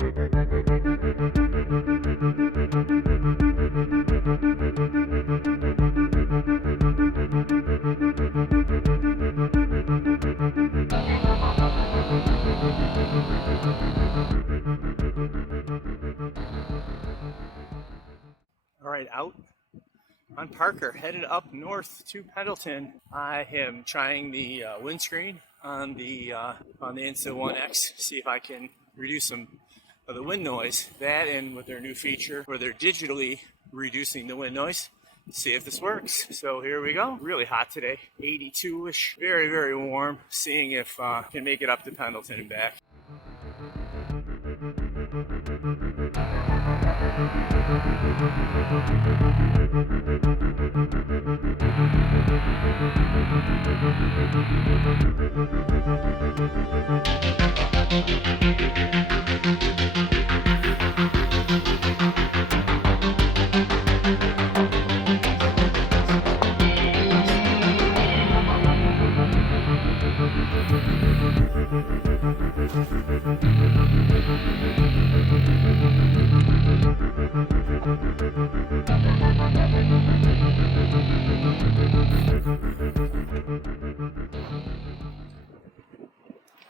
All right, out on Parker, headed up north to Mapleton. I am trying the windscreen on the Insta One X, see if I can reduce some of the wind noise. That, and with their new feature where they're digitally reducing the wind noise, see if this works. So here we go. Really hot today, 82-ish, very, very warm. Seeing if I can make it up to Mapleton and back.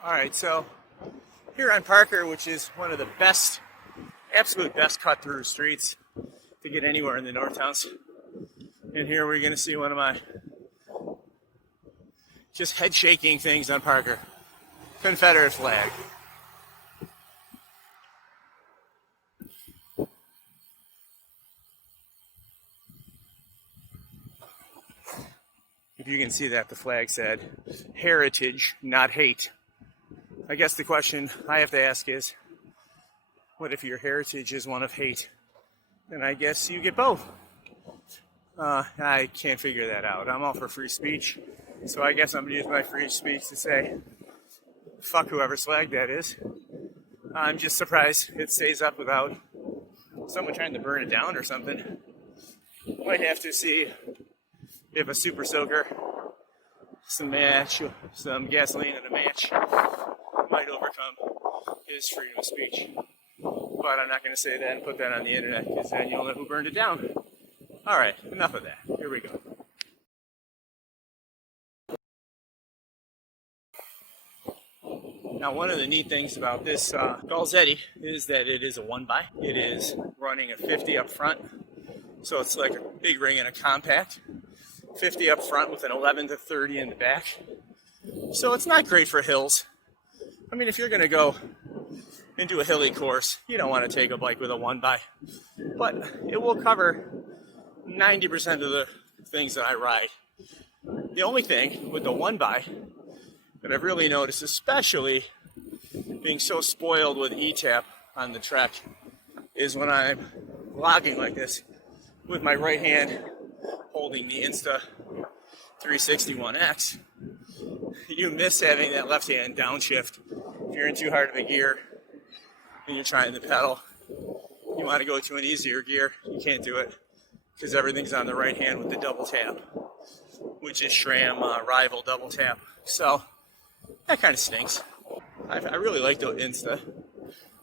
All right, so here on Parker, which is one of the best, absolute best cut-through streets to get anywhere in the North Towns. And here we're going to see one of my just head-shaking things on Parker. Confederate flag. If you can see that, the flag said, heritage, not hate. I guess the question I have to ask is, what if your heritage is one of hate? Then I guess you get both. I can't figure that out. I'm all for free speech, so I guess I'm going to use my free speech to say, fuck whoever's flag that is. I'm just surprised it stays up without someone trying to burn it down or something. Might have to see if a super soaker, some match, some gasoline and a match might overcome his freedom of speech. But I'm not going to say that and put that on the internet, because then you'll know who burned it down. All right, enough of that. Here we go. Now, one of the neat things about this Galzetti is that it is a 1x. It is running a 50 up front, so it's like a big ring and a compact. 50 up front with an 11 to 30 in the back. So it's not great for hills. I mean, if you're going to go into a hilly course, you don't want to take a bike with a 1x. But it will cover 90% of the things that I ride. The only thing with the 1x that I've really noticed, especially being so spoiled with ETAP on the trek, is when I'm logging like this with my right hand holding the Insta360 One X, you miss having that left hand downshift. If you're in too hard of a gear and you're trying to pedal, you want to go to an easier gear, you can't do it because everything's on the right hand with the double tap, which is SRAM rival double tap. So that kind of stinks. I really like the Insta.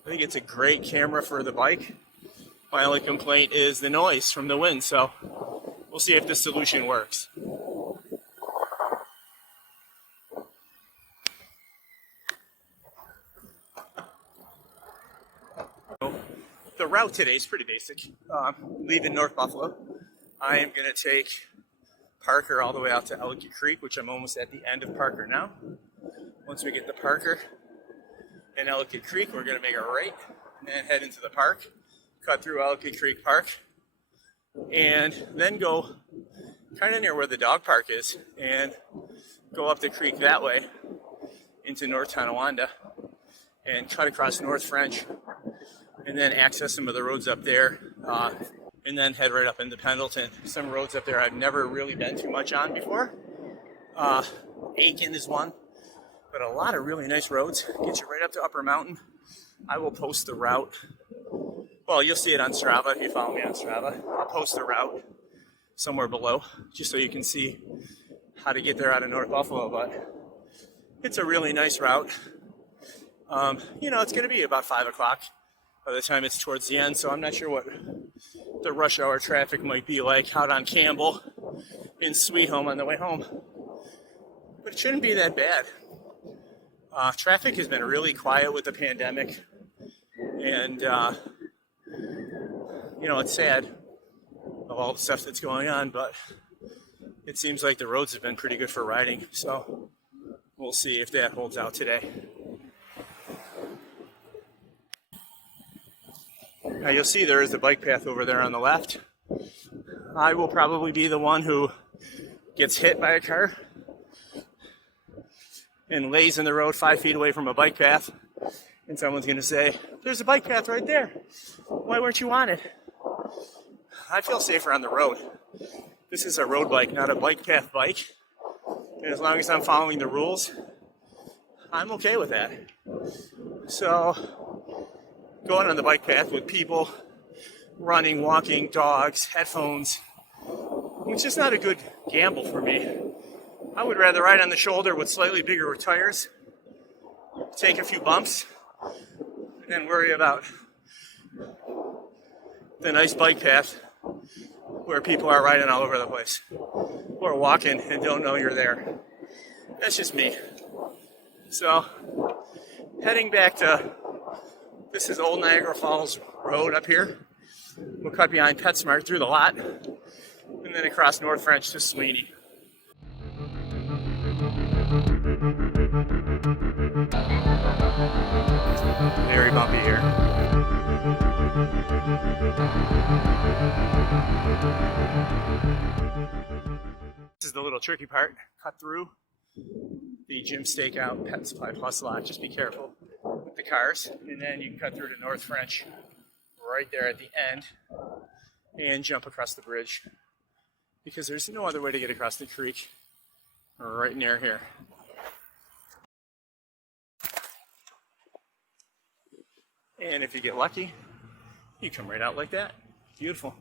I think it's a great camera for the bike. My only complaint is the noise from the wind, so we'll see if this solution works. The route today is pretty basic. Leaving North Buffalo, I am going to take Parker all the way out to Ellicott Creek, which I'm almost at the end of Parker now. Once we get to Parker and Ellicott Creek, we're going to make a right and then head into the park, cut through Ellicott Creek Park, and then go kind of near where the dog park is and go up the creek that way into North Tonawanda and cut across North French and then access some of the roads up there and then head right up into Pendleton. Some roads up there I've never really been too much on before. Aiken is one, but a lot of really nice roads. Get you right up to Upper Mountain. I will post the route. Well, you'll see it on Strava if you follow me on Strava. I'll post the route somewhere below just so you can see how to get there out of North Buffalo, but it's a really nice route. You know, it's going to be about 5 o'clock by the time it's towards the end. So I'm not sure what the rush hour traffic might be like out on Campbell in Sweet Home on the way home. But it shouldn't be that bad. Traffic has been really quiet with the pandemic. And, you know, it's sad of all the stuff that's going on, but it seems like the roads have been pretty good for riding. So we'll see if that holds out today. Now you'll see there is a bike path over there on the left. I will probably be the one who gets hit by a car and lays in the road 5 feet away from a bike path. And someone's going to say, there's a bike path right there. Why weren't you on it? I feel safer on the road. This is a road bike, not a bike path bike. And as long as I'm following the rules, I'm okay with that. So, going on the bike path with people, running, walking, dogs, headphones, which is not a good gamble for me. I would rather ride on the shoulder with slightly bigger tires, take a few bumps, and worry about the nice bike path where people are riding all over the place or walking and don't know you're there. That's just me. So, heading back to, this is Old Niagara Falls Road up here. We'll cut behind PetSmart through the lot and then across North French to Sweeney. Very bumpy here. This is the little tricky part. Cut through the Gym Stakeout Pet Supply Plus lot. Just be careful with the cars. And then you can cut through to North French right there at the end and jump across the bridge because there's no other way to get across the creek right near here. And if you get lucky, you come right out like that. Beautiful.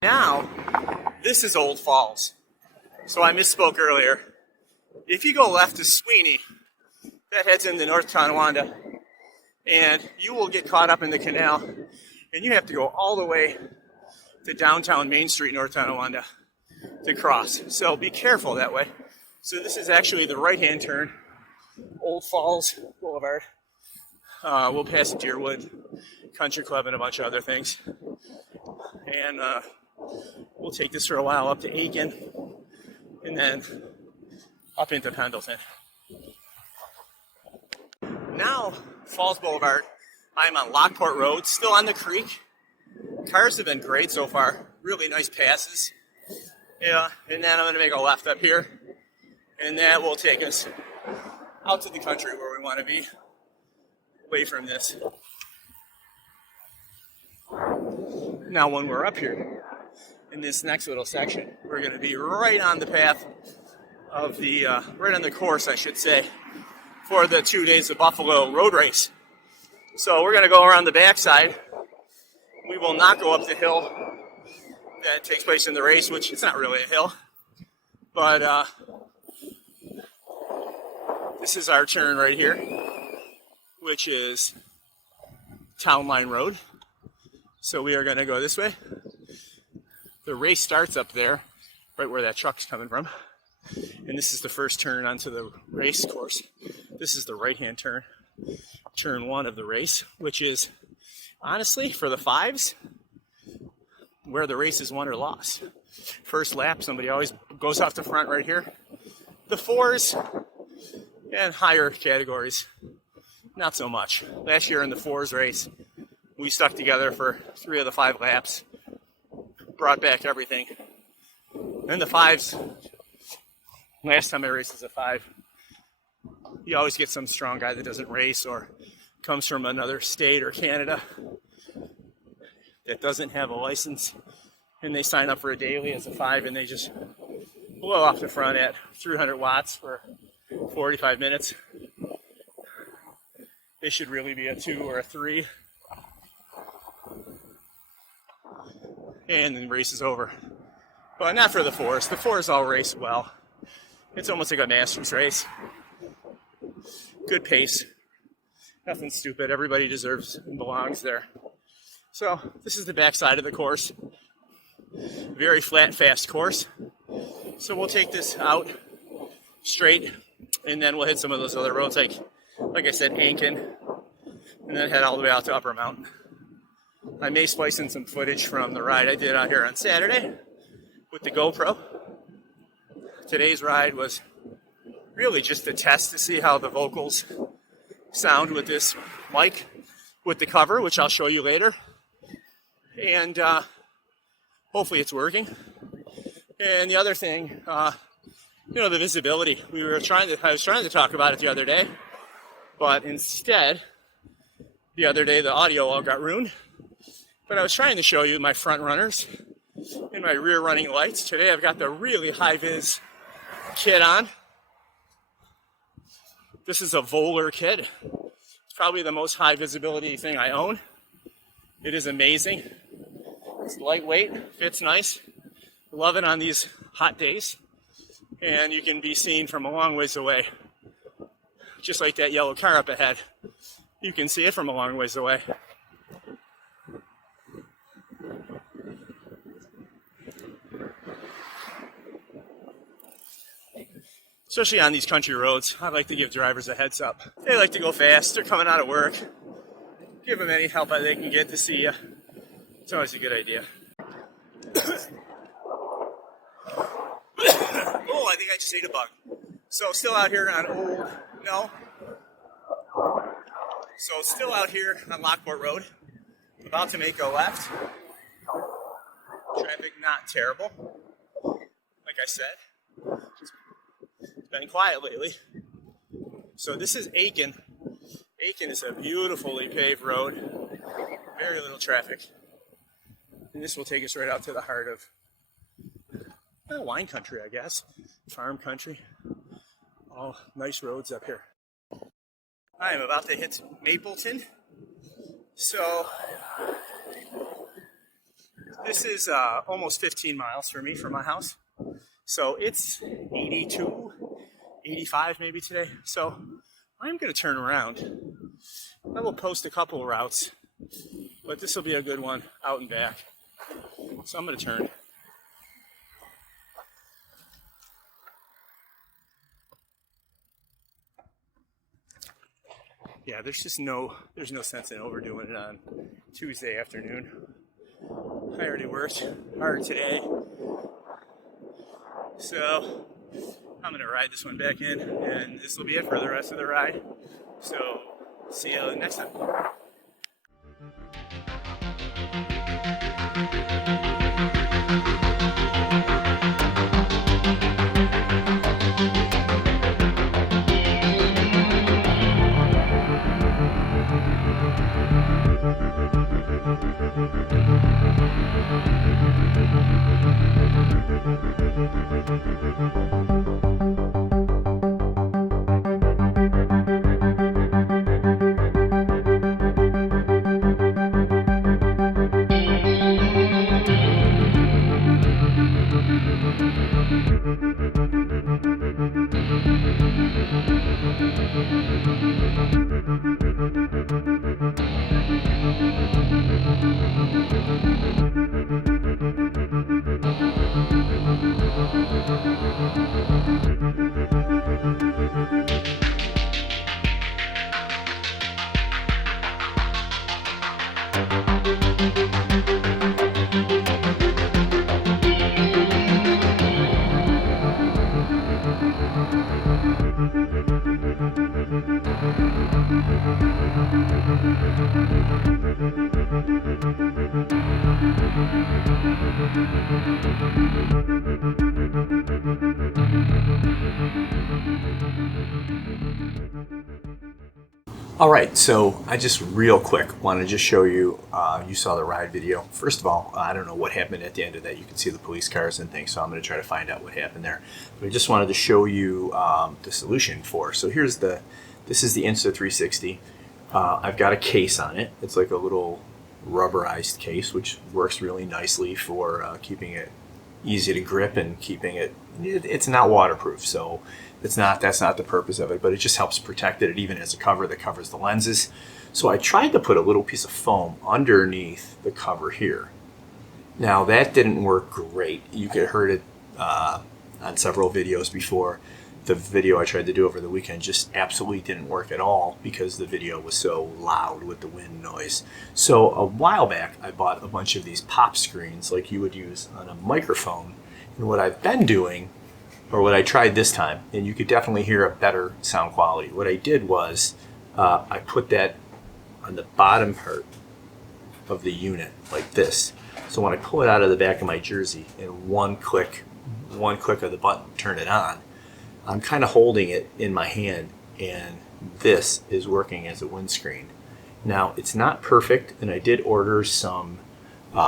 Now, this is Old Falls. So I misspoke earlier. If you go left to Sweeney, that heads into North Tonawanda, and you will get caught up in the canal, and you have to go all the way to downtown Main Street, North Tonawanda, to cross. So be careful that way. So this is actually the right-hand turn, Old Falls Boulevard. We'll pass Deerwood Country Club and a bunch of other things. And we'll take this for a while up to Aiken, and then up into Pendleton. Now, Falls Boulevard, I'm on Lockport Road, still on the creek. Cars have been great so far, really nice passes. Yeah, and then I'm going to make a left up here, and that will take us out to the country where we want to be, away from this. Now, when we're up here, in this next little section, we're going to be right on the path of the, right on the course, I should say, for the 2 days of Buffalo road race. So we're going to go around the backside. We will not go up the hill that takes place in the race, which it's not really a hill. But this is our turn right here, which is Town Line Road. So we are going to go this way. The race starts up there, right where that truck's coming from. And this is the first turn onto the race course. This is the right-hand turn, turn one of the race, which is, honestly, for the fives, where the race is won or lost. First lap, somebody always goes off the front right here. The fours and higher categories, not so much. Last year in the fours race, we stuck together for 3 of the 5 laps, brought back everything. And the fives, last time I raced as a 5, you always get some strong guy that doesn't race or comes from another state or Canada that doesn't have a license, and they sign up for a daily as a 5, and they just blow off the front at 300 watts for 45 minutes. They should really be a 2 or a 3. And then the race is over. But not for the 4s. The 4s all race well. It's almost like a Masters race. Good pace. Nothing stupid. Everybody deserves and belongs there. So this is the backside of the course. Very flat, fast course. So we'll take this out straight, and then we'll hit some of those other roads, like I said, Aiken, and then head all the way out to Upper Mountain. I may splice in some footage from the ride I did out here on Saturday with the GoPro. Today's ride was really just a test to see how the vocals sound with this mic with the cover, which I'll show you later. And hopefully it's working. And the other thing, the visibility. I was trying to talk about it the other day, but instead, the other day the audio all got ruined. But I was trying to show you my front runners and my rear running lights. Today I've got the really high vis kit on. This is a Volar kit. It's probably the most high visibility thing I own. It is amazing. It's lightweight, fits nice. Love it on these hot days. And you can be seen from a long ways away. Just like that yellow car up ahead. You can see it from a long ways away. Especially on these country roads, I like to give drivers a heads up. They like to go fast, they're coming out of work. Give them any help they can get to see you. It's always a good idea. Oh, I think I just ate a bug. So still out here on still out here on Lockport Road. About to make a left. Traffic not terrible. Like I said. It's been quiet lately. So this is Aiken. Aiken is a beautifully paved road. Very little traffic. And this will take us right out to the heart of wine country, I guess. Farm country. All nice roads up here. I am about to hit Mapleton. So this is almost 15 miles for me from my house. So it's 82, 85 maybe today. So I'm going to turn around. I will post a couple routes, but this will be a good one out and back. So I'm going to turn. Yeah, there's no sense in overdoing it on Tuesday afternoon. I already worked hard today. So I'm going to ride this one back in, and this will be it for the rest of the ride. So see you next time. All right, so I just real quick want to just show you, you saw the ride video. First of all, I don't know what happened at the end of that. You can see the police cars and things, so I'm going to try to find out what happened there. But I just wanted to show you the solution for. So this is the Insta360. I've got a case on it. It's like a little rubberized case, which works really nicely for keeping it easy to grip and keeping it. It's not waterproof, so that's not the purpose of it. But it just helps protect it. It even has a cover that covers the lenses. So I tried to put a little piece of foam underneath the cover here. Now that didn't work great. You could have heard it on several videos before. The video I tried to do over the weekend just absolutely didn't work at all because the video was so loud with the wind noise. So a while back I bought a bunch of these pop screens like you would use on a microphone. And what I've been doing, or what I tried this time, and you could definitely hear a better sound quality. What I did was I put that on the bottom part of the unit like this. So when I pull it out of the back of my jersey and one click of the button, turn it on, I'm kind of holding it in my hand, and this is working as a windscreen. Now, it's not perfect, and I did order some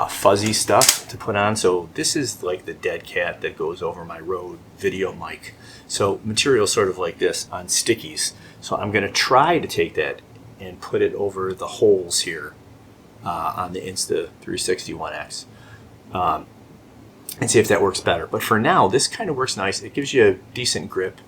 fuzzy stuff to put on. So this is like the dead cat that goes over my Rode video mic. So material sort of like this on stickies. So I'm going to try to take that and put it over the holes here on the Insta360 One X. And see if that works better. But for now, this kind of works nice. It gives you a decent grip.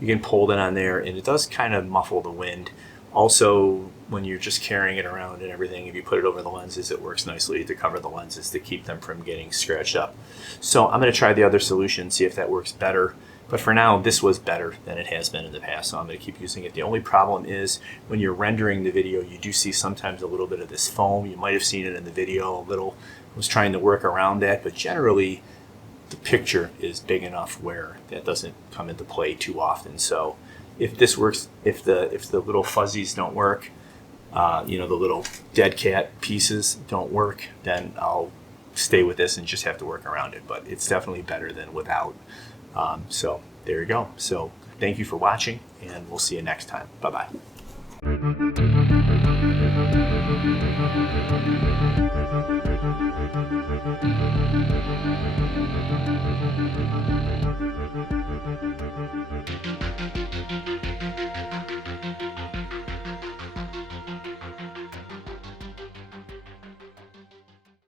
You can pull it on there, and it does kind of muffle the wind. Also, when you're just carrying it around and everything, if you put it over the lenses, it works nicely to cover the lenses to keep them from getting scratched up. So I'm going to try the other solution, see if that works better. But for now, this was better than it has been in the past, so I'm going to keep using it. The only problem is when you're rendering the video, you do see sometimes a little bit of this foam. You might have seen it in the video a little. I was trying to work around that, but generally, the picture is big enough where that doesn't come into play too often. So if this works, if the little fuzzies don't work, the little dead cat pieces don't work, then I'll stay with this and just have to work around it. But it's definitely better than without. So there you go. So thank you for watching, and we'll see you next time. Bye-bye.